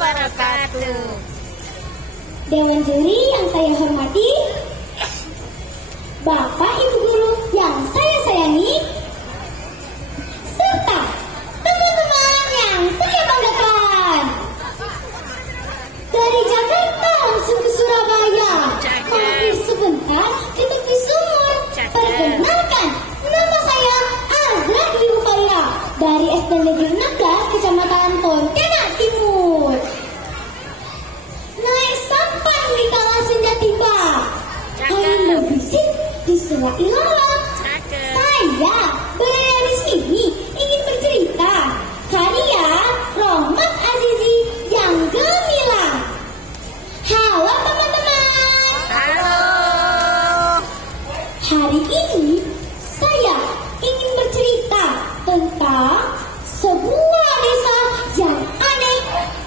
wabarakatuh. Dewan juri yang saya hormati, Bapak Ibu Guru yang saya sayangi, serta teman-teman yang saya banggakan. Dari Jakarta langsung ke Surabaya, mampir sebentar di tepi sumur. Perkenalkan, nama saya Azra Yufaya dari SD Negeri 16 Kecamatan Pontianak Timur. Naik sampan di kala senja tiba, angin berbisik di Selat Ilalang. Saya berada di sini ingin bercerita karya Rohmat Azizi yang gemilang. Halo teman-teman. Halo. Hari ini saya ingin bercerita tentang sebuah desa yang aneh,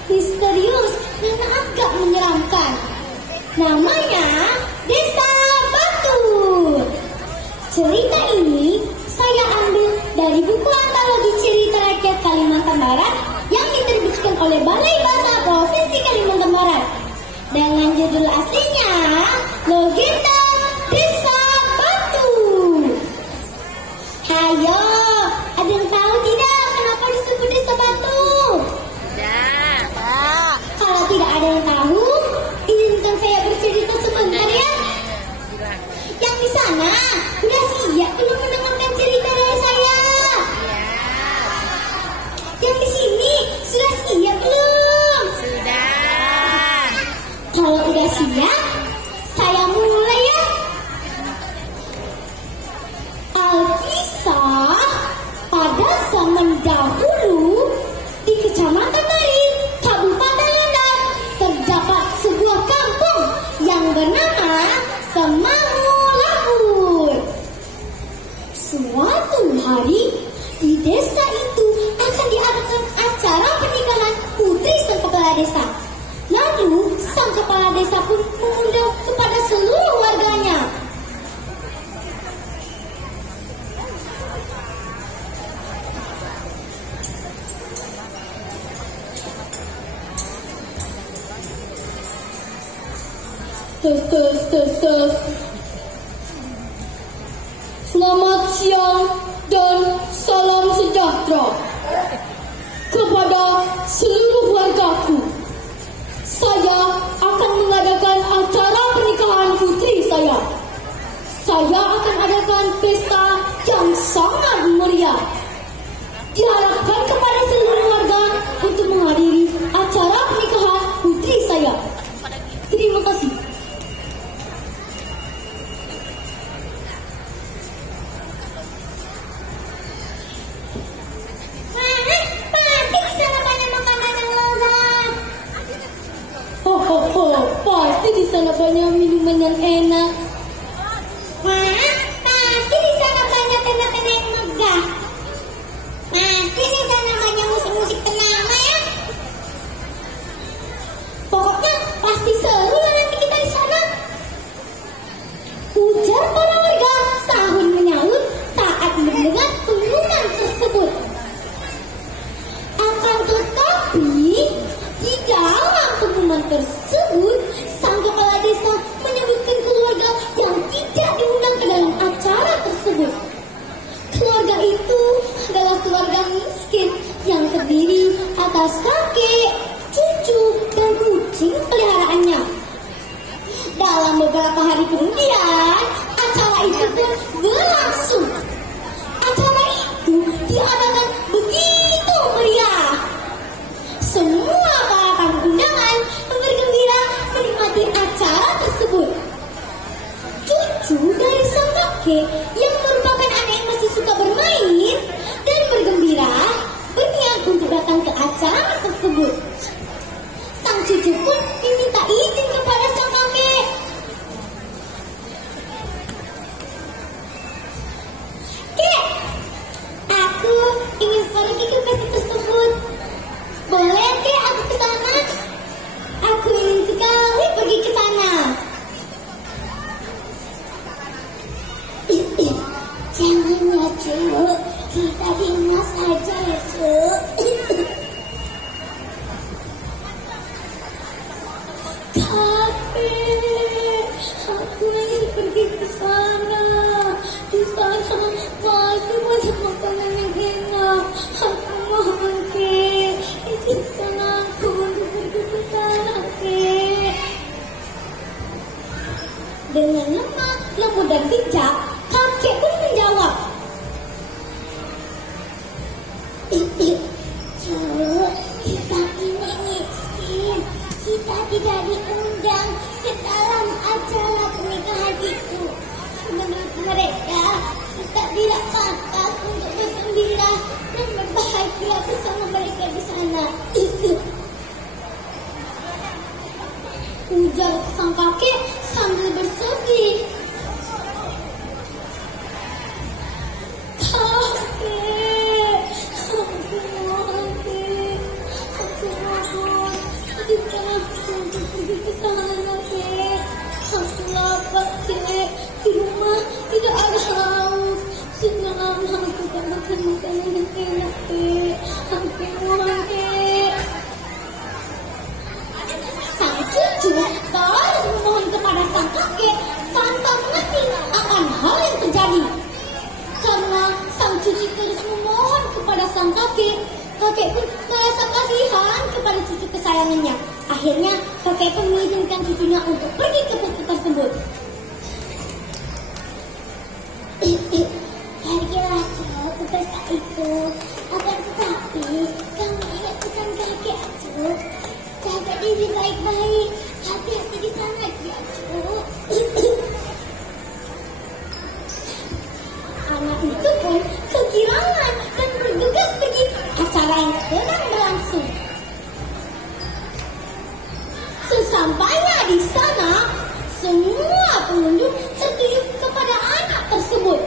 misterius, dan agak menyeramkan. Namanya Desa Batur. Cerita ini saya ambil dari buku antologi cerita rakyat Kalimantan Barat yang diterbitkan oleh Balai Bahasa Provinsi Kalimantan Barat dengan judul aslinya Legenda Desa Batur. Hayo, ada yang tahu tidak kenapa disebut Desa Batur? Kalau tidak ada yang tahu, izinkan saya bercerita sebentar ya. Yang di sana sudah siap belum mendengarkan cerita dari saya? Yang di sini sudah siap belum? Sudah. Kalau udah siap, saya mulai ya. Alkisah, pada zaman dahulu di Kecamatan Narin, Kabupaten Landang, terdapat sebuah kampung yang bernama Semangulapur. Suatu hari di desa itu akan diadakan acara pernikahan putri sang kepala desa. Lalu sang kepala desa pun mengundang kepada seluruh warganya. Tes. Selamat siang dan salam sejahtera kepada seluruh wargaku. Saya akan mengadakan acara pernikahan putri saya. Saya akan adakan pesta yang sangat meriah. Diharapkan kepada seluruh warga untuk menghadiri acara pernikahan putri saya. Terima kasih. Pasti di sana banyak minuman yang enak. Pasti di sana banyak tenda-tenda yang megah. Pasti di sana banyak musik-musik ternama ya. Pokoknya pasti seru lah nanti kita di sana. Ujar para warga sahut menyahut saat mendengar pengumuman tersebut. Akan tetapi di dalam pengumuman tersebut, sang kepala desa menyebutkan keluarga yang tidak diundang ke dalam acara tersebut. Keluarga itu adalah keluarga miskin yang terdiri atas kakek, cucu, dan kucing peliharaannya. Dalam beberapa hari kemudian, acara itu pun berlangsung. Acara itu diadakan begitu meriah. Semua para tamu undangan bergembira menikmati acara tersebut. Cucu dari sang kakek yang merupakan anak yang masih suka bermain dan bergembira berniat untuk datang ke acara tersebut. Sang cucu pun diminta izin kepada sang kakek. Kek, aku ingin pergi ke pesta tersebut. Boleh kek aku ke sana? Aku ingin sekali pergi ke sana. Jangan ya, Cuk. Kita dinas saja ya, Cuk. kakek, aku ingin pergi ke sana. Di sana masih banyak makanan yang enak. Aku mohon kek, izinkan aku untuk pergi ke sana kek. Dengan lemah, lembut dan bijak, kakek pun menjawab. Cuk, kita ini miskin. Kita tidak diundang ke dalam acara pernikahan itu. Menurut mereka, kita tidak pantas untuk bergembira dan berbahagia bersama mereka di sana. Ujar sang kakek sambil bersedih. Kakek, aku mohon kek, aku mohon, izinkan aku untuk pergi ke sana kek. Aku lapar kek, di rumah tidak ada lauk. Sudah lama aku tak makan makanan yang enak kek. Aku mohon kek. Sang cucu terus memohon kepada sang kakek tanpa mengerti akan hal yang terjadi. Karena sang cucu terus memohon kepada sang kakek, kakek pun merasa kasihan kepada cucu kesayangannya. Akhirnya kakek pun mengizinkan cucunya untuk pergi ke peti tersebut. Pergilah Cuk ke pesta itu. Akan tetapi kamu ingat pesan kakek Cuk. Jaga diri baik-baik. Hati-hati di sana ya Cuk. Anak itu pun kegirangan dan bergegas pergi acara yang sedang berlangsung. Sesampainya di sana, semua pengunjung tertuju kepada anak tersebut.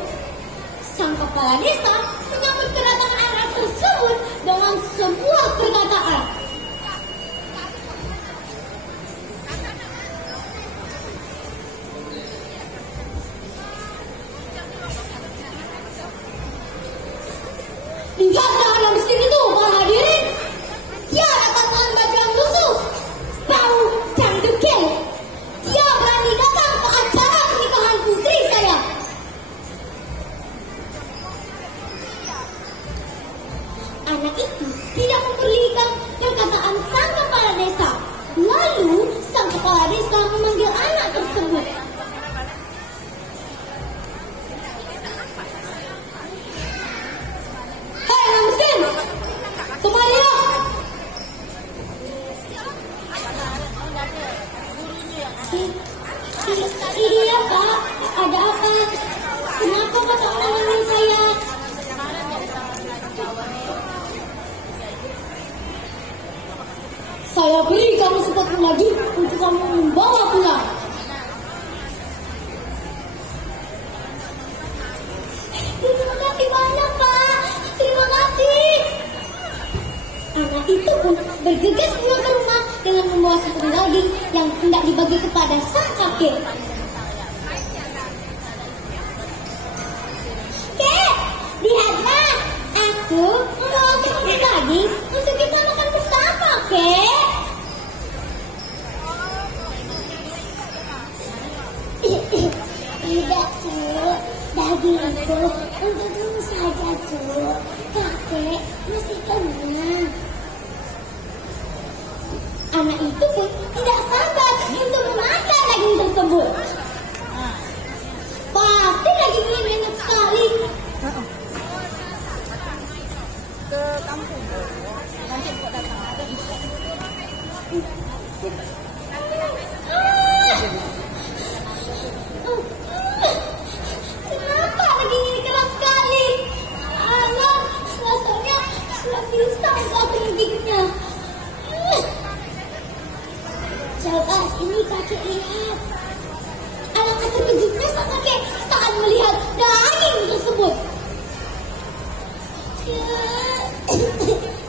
Sang kepala desa menyambut kedatangan anak tersebut dengan sebuah perkataan. Lihat dalam sini tuh, Pak hadirin. Dia datang baju yang lusuh, bau dan dekil. Dia berani datang ke acara pernikahan putri saya. Anak itu tidak memperlihatkan perkataan sang kepala desa. Lalu sang kepala desa memanggil anak tersebut. Iya Pak, ada apa? Kenapa Pak tak menemani saya? Saya beri kamu sepatu lagi untuk kamu membawa pulang. Terima kasih banyak Pak, terima kasih. Anak itu pun bergegas pulang ke rumah dengan membawa sepatu daging yang hendak dibagi kepada sang kakek. Kek, lihatlah, aku membawa sepatu daging untuk kita makan bersama, Kek. Tidak, Cuk. Daging itu untuk kamu saja, Cuk. Kakek masih kenyang. Anak itu pun tidak sabar untuk memakan daging tersebut. Pasti dagingnya enak sekali. Ke kampung, nanti kok datang ada. Kenapa daging ini keras sekali? Anak, rasanya sudah bisa untuk menggigitnya. Coba ini kakek lihat. Alangkah terkejutnya sang kakek saat melihat daging tersebut.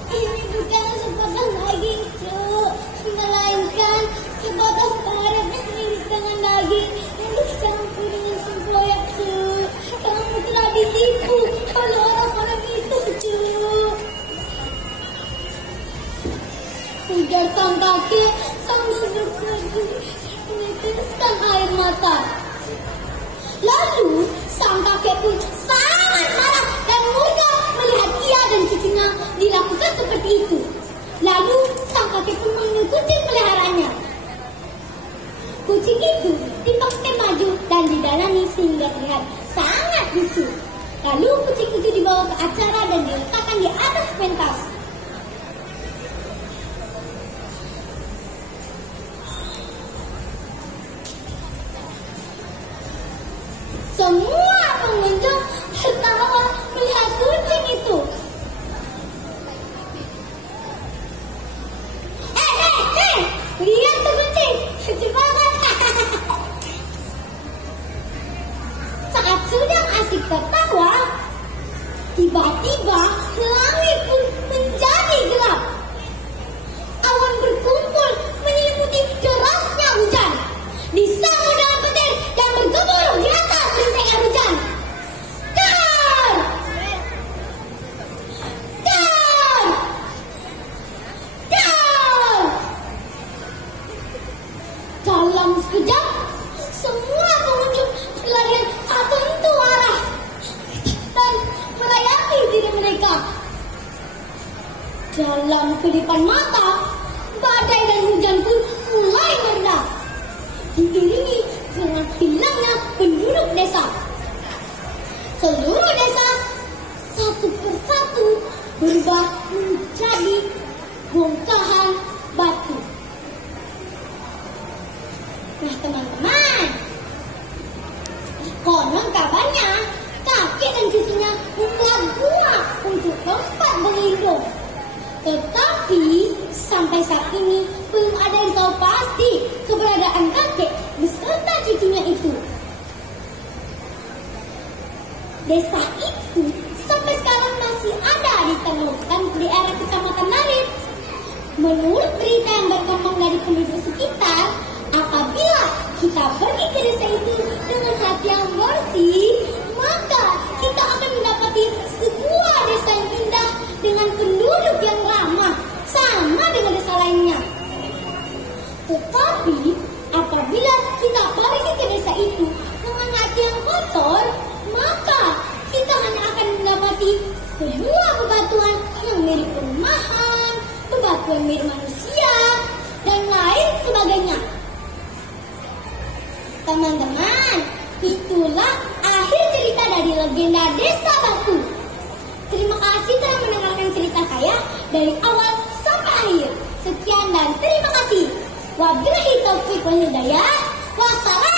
Ini bukan sepotong daging, Cuk, melainkan sepotong karet yang mirip dengan daging yang dicampur dengan sempoyak, Cuk. Kamu telah ditipu oleh orang-orang itu, Cuk. Ujar sang kakek sambil bersedih. meneteskan air mata. Lalu sang kakek pun sangat marah dan murka melihat ia dan cucunya dilakukan seperti itu. Lalu sang kakek pun memanggil kucing peliharaannya. Kucing itu dipakai maju dan didalami sehingga terlihat sangat lucu. Lalu kucing itu dibawa ke acara dan diletakkan di atas pentas. Semua pengunjung tertawa melihat kucing itu. Lihat tuh kucing, lucu banget. Saat sedang asik tertawa, tiba-tiba langit pun menjadi gelap. Awan berkumpul menyelimuti derasnya hujan. Di samudra petir dan bergemuruh di atas rintangan hujan. Dar! Dar! Dar! Dalam sekejap, semua pengunjung berlarian tak tentu arah dan merayaki diri mereka. Dalam kedipan mata, badai dan hujan pun mulai mereda, diiringi dengan hilangnya penduduk desa. Seluruh desa satu persatu berubah menjadi bongkahan batu. Nah teman-teman, konon kabarnya kakek dan cucunya membuat gua untuk tempat berlindung. Tetapi sampai saat ini belum ada yang tahu pasti keberadaan kakek beserta cucunya itu. Desa itu sampai sekarang masih ada ditemukan di area Kecamatan Narit. Menurut berita yang berkembang dari penduduk sekitar, apabila kita pergi ke desa itu dengan hati yang bersih, maka kita akan mendapati sebuah desa yang indah dengan penduduk yang ramah, sama dengan desa lainnya. Tetapi apabila kita pergi ke desa itu dengan hati yang kotor, maka kita hanya akan mendapati sebuah bebatuan yang mirip perumahan, bebatuan mirip manusia, dan lain sebagainya. Teman-teman, itulah akhir cerita dari legenda Desa Batu. Terima kasih telah mendengarkan cerita saya dari awal sampai akhir. Sekian dan terima kasih. Wabillahi taufiq wal hidayah. Wassalam.